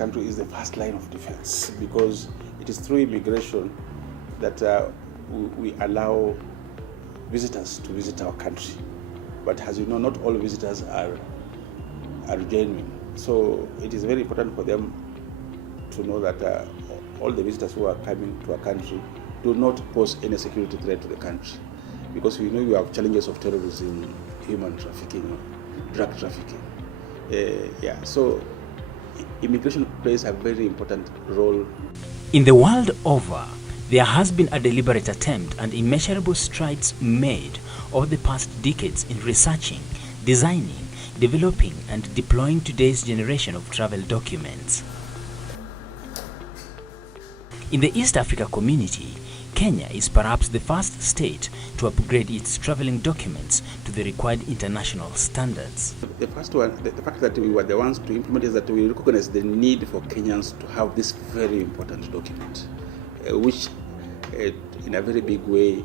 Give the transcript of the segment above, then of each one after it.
country is the first line of defense, because it is through immigration that we allow visitors to visit our country. But as you know, not all visitors are genuine. So it is very important for them to know that all the visitors who are coming to our country do not pose any security threat to the country, because we know we have challenges of terrorism, human trafficking, drug trafficking. So immigration plays a very important role. In the world over, there has been a deliberate attempt and immeasurable strides made over the past decades in researching, designing, developing and deploying today's generation of travel documents. In the East Africa community, Kenya is perhaps the first state to upgrade its traveling documents to the required international standards. The first one, the fact that we were the ones to implement, is that we recognize the need for Kenyans to have this very important document, which in a very big way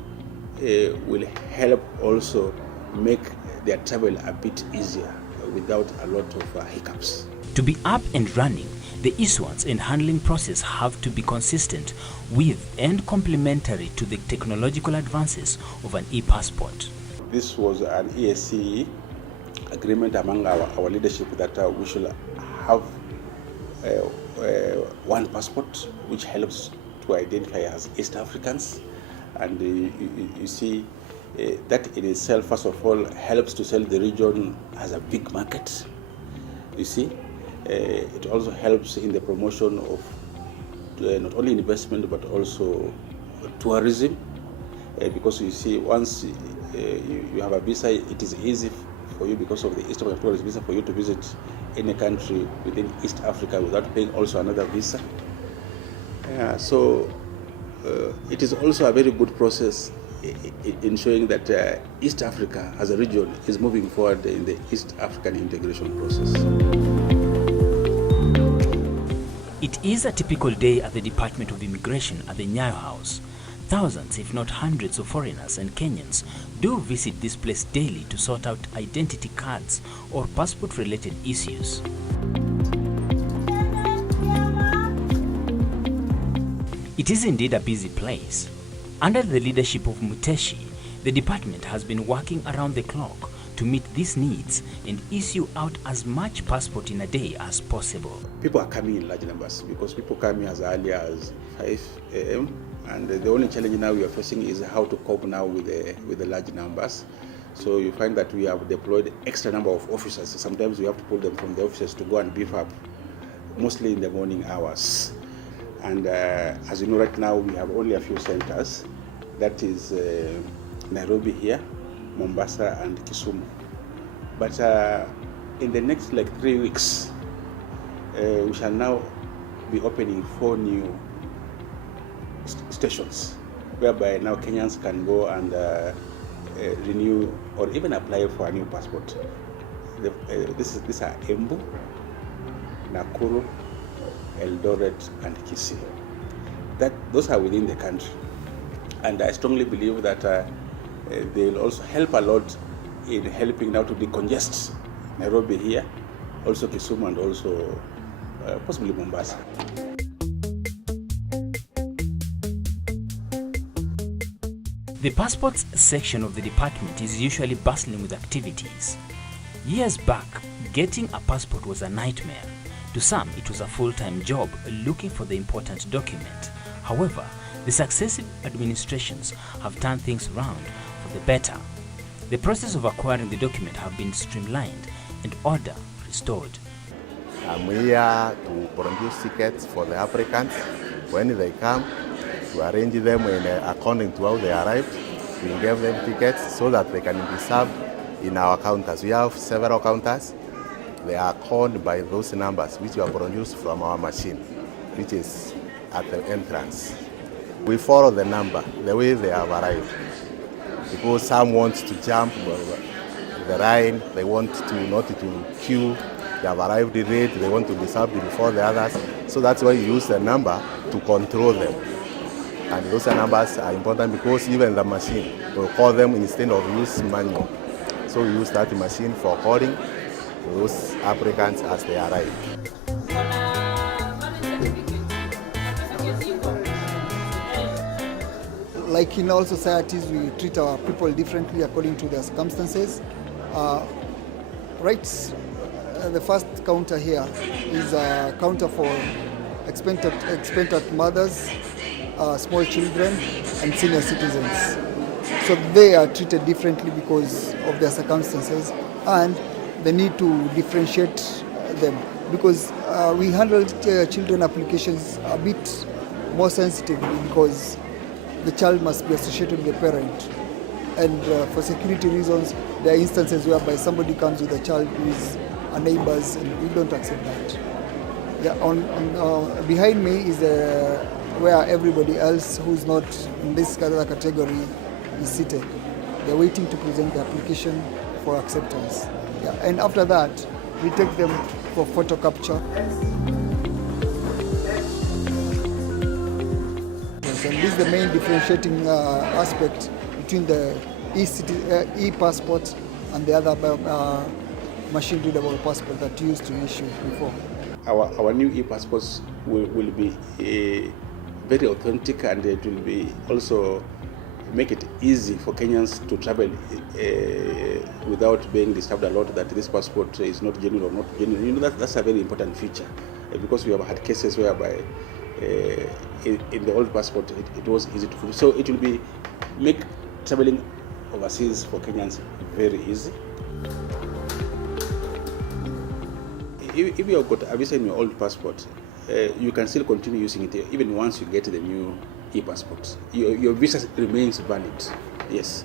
will help also make their travel a bit easier without a lot of hiccups. To be up and running, the issuance and handling process have to be consistent with and complementary to the technological advances of an e-passport. This was an ESC agreement among our leadership that we should have one passport which helps to identify as East Africans. And you see, that in itself, first of all, helps to sell the region as a big market. You see, it also helps in the promotion of not only investment but also tourism, because you see, once you have a visa, it is easy for you, because of the East African tourist visa, for you to visit any country within East Africa without paying also another visa. So it is also a very good process in showing that East Africa as a region is moving forward in the East African integration process. It is a typical day at the Department of Immigration at the Nyayo House. Thousands, if not hundreds of foreigners and Kenyans do visit this place daily to sort out identity cards or passport-related issues. It is indeed a busy place. Under the leadership of Muteshi, the department has been working around the clock to meet these needs and issue out as much passport in a day as possible. People are coming in large numbers, because people come as early as 5 a.m. and the only challenge now we are facing is how to cope now with the large numbers. So you find that we have deployed extra number of officers. Sometimes we have to pull them from the offices to go and beef up, mostly in the morning hours. And as you know, right now we have only a few centers. That is Nairobi here, Mombasa and Kisumu. But in the next 3 weeks, we shall now be opening 4 new stations, whereby now Kenyans can go and renew or even apply for a new passport. These are Embu, Nakuru, Eldoret and Kisii. Those are within the country, and I strongly believe that they will also help a lot in helping now to decongest Nairobi here, also Kisumu and also possibly Mombasa. The passports section of the department is usually bustling with activities. Years back, getting a passport was a nightmare. To some, it was a full-time job looking for the important document. However, the successive administrations have turned things around for the better. The process of acquiring the document have been streamlined and order restored. I'm here to produce tickets for the applicants. When they come, to arrange them according to how they arrived. We give them tickets so that they can be served in our counters. We have several counters. They are called by those numbers which were produced from our machine, which is at the entrance. We follow the number, the way they have arrived. Because some want to jump the line, they want to not to queue, they have arrived late, they want to be served before the others. So that's why you use the number to control them. And those numbers are important because even the machine will call them instead of use manual. So we use that machine for calling those applicants as they arrive. like in all societies, we treat our people differently according to their circumstances. The first counter here is a counter for expectant mothers, small children, and senior citizens. So they are treated differently because of their circumstances, and they need to differentiate them because we handle children applications a bit more sensitively because the child must be associated with the parent. And for security reasons, there are instances whereby somebody comes with a child who is a neighbor's, and we don't accept that. Yeah, behind me is where everybody else who's not in this other category is seated. They're waiting to present the application for acceptance. Yeah, and after that, we take them for photo capture. Yes, and this is the main differentiating aspect between the e-passport and the other machine-readable passport that used to issue before. Our new e-passports will be very authentic, and it will be also make it easy for Kenyans to travel without being disturbed a lot that this passport is not genuine or not genuine. You know, that's a very important feature because we have had cases whereby in the old passport it was easy to prove. So it will be make traveling overseas for Kenyans very easy. If you have got a visa in your old passport, you can still continue using it even once you get the new e-passport. Your visa remains valid. Yes,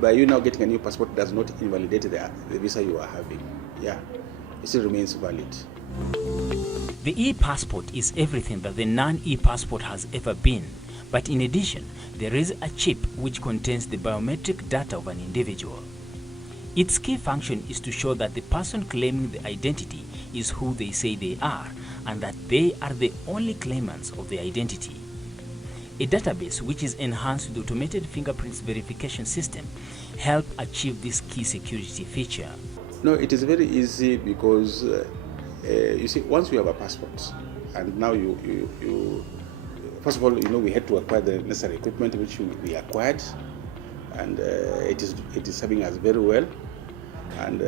by you now getting a new passport does not invalidate the visa you are having. Yeah, it still remains valid. The e-passport is everything that the non-e-passport has ever been, but in addition, there is a chip which contains the biometric data of an individual. Its key function is to show that the person claiming the identity is who they say they are, and that they are the only claimants of the identity. A database which is enhanced with automated fingerprints verification system help achieve this key security feature. No, it is very easy because you see, once you have a passport, and now you first of all, you know, we had to acquire the necessary equipment which we acquired, and it is serving us very well, and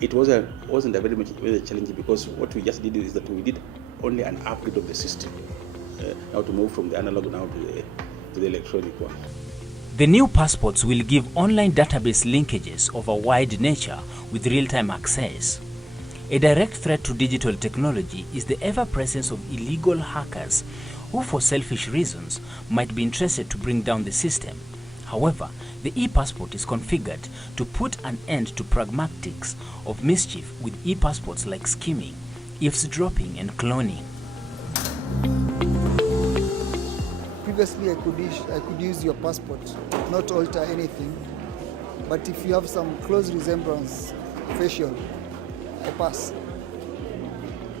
it wasn't a very challenging because what we just did is that we did only an upgrade of the system. Now to move from the analog now to the electronic one. The new passports will give online database linkages of a wide nature with real-time access. A direct threat to digital technology is the ever-presence of illegal hackers who, for selfish reasons, might be interested to bring down the system. However, the e-passport is configured to put an end to pragmatics of mischief with e-passports like skimming, eavesdropping, and cloning. Previously, I could use your passport, not alter anything, but if you have some close resemblance, facial, I pass.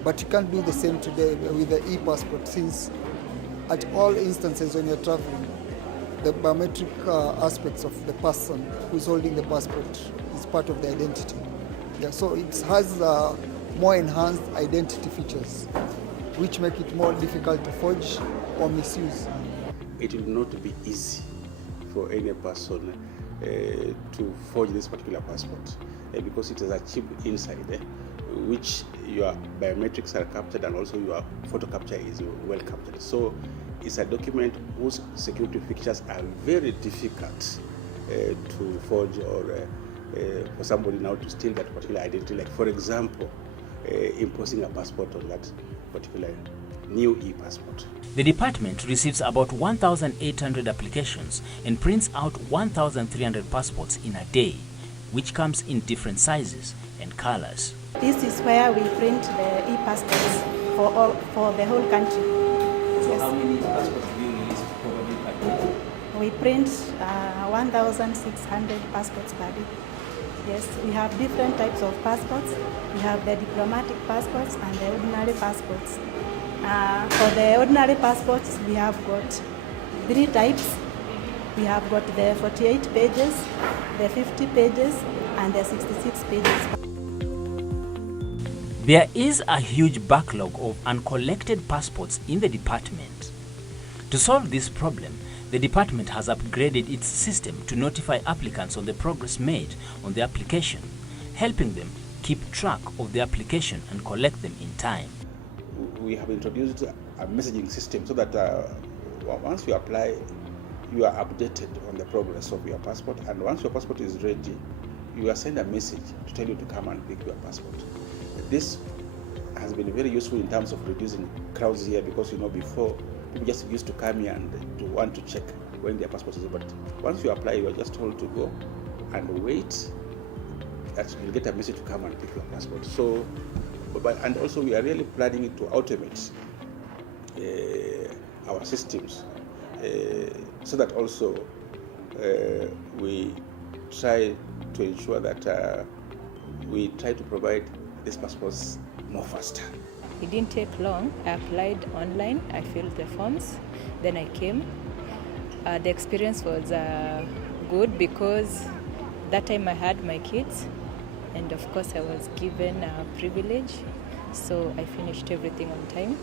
But you can't do the same today with the e-passport, since at all instances when you're traveling, the biometric aspects of the person who's holding the passport is part of the identity. Yeah, so it has more enhanced identity features, which make it more difficult to forge or misuse. It will not be easy for any person to forge this particular passport because it has a chip inside which your biometrics are captured and also your photo capture is well captured. So it's a document whose security features are very difficult to forge or for somebody now to steal that particular identity. Like, for example, imposing a passport on that particular new e-passport. The department receives about 1,800 applications and prints out 1,300 passports in a day, which comes in different sizes and colors. This is where we print the e-passports for the whole country. So yes. How many passports do you release probably per day? We print 1,600 passports per day. Yes, we have different types of passports. We have the diplomatic passports and the ordinary passports. For the ordinary passports, we have got 3 types. We have got the 48 pages, the 50 pages, and the 66 pages. There is a huge backlog of uncollected passports in the department. To solve this problem, The department has upgraded its system to notify applicants on the progress made on the application, helping them keep track of the application and collect them in time. We have introduced a messaging system so that once you apply, you are updated on the progress of your passport, and once your passport is ready, you are sent a message to tell you to come and pick your passport. This has been very useful in terms of reducing crowds here, because before people just used to come here and to want to check when their passport is ready. But once you apply, you are just told to go and wait. That you'll get a message to come and pick your passport. So, and also we are really planning to automate our systems, so that also we try to ensure that we try to provide these passports more faster. It didn't take long. I applied online, I filled the forms, then I came. The experience was good because that time I had my kids, and of course I was given a privilege, so I finished everything on time.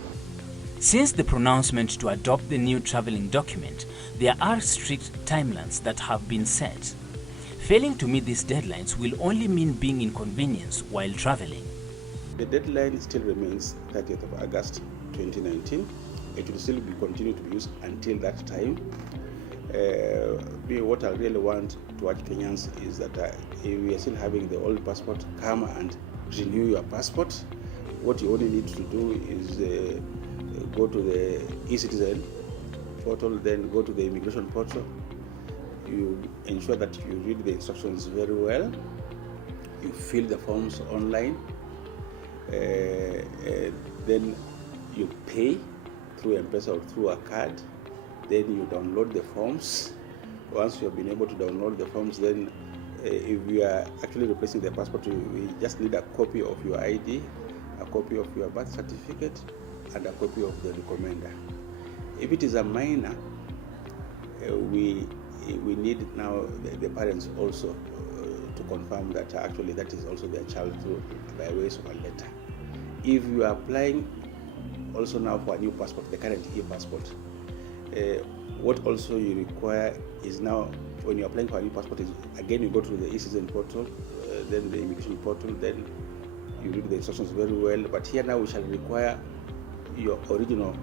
Since the pronouncement to adopt the new traveling document, there are strict timelines that have been set. Failing to meet these deadlines will only mean being inconvenienced while traveling. The deadline still remains 30th of August 2019. It will still be continued to be used until that time. What I really want to urge Kenyans is that if we are still having the old passport, come and renew your passport. What you only need to do is go to the eCitizen portal, then go to the immigration portal. You ensure that you read the instructions very well. You fill the forms online. Then you pay through M-Pesa or through a card. Then you download the forms. Once you have been able to download the forms, then if you are actually replacing the passport, we just need a copy of your ID, a copy of your birth certificate, and a copy of the recommender. If it is a minor, we need now the parents also to confirm that actually that is also their child through by ways of a letter. If you are applying also now for a new passport, the current e-passport, what also you require is now when you're applying for a new passport is again you go to the eCitizen portal, then the immigration portal, then you read the instructions very well. But here now we shall require your original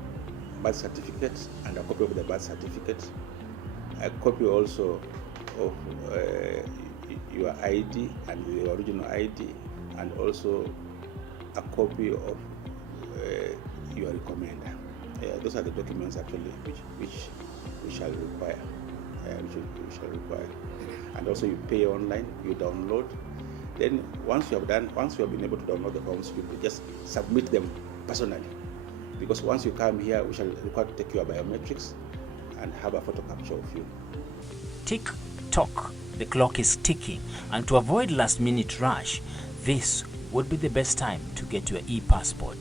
birth certificate and a copy of the birth certificate, a copy also of your ID and the original ID, and also a copy of your recommender. Those are the documents actually which we shall require. And also you pay online, you download. Then once you have been able to download the forms, you just submit them personally. Because once you come here, we shall require to take your biometrics and have a photo capture of you. Tick tock, the clock is ticking, and to avoid last-minute rush, this would be the best time to get your e-passport.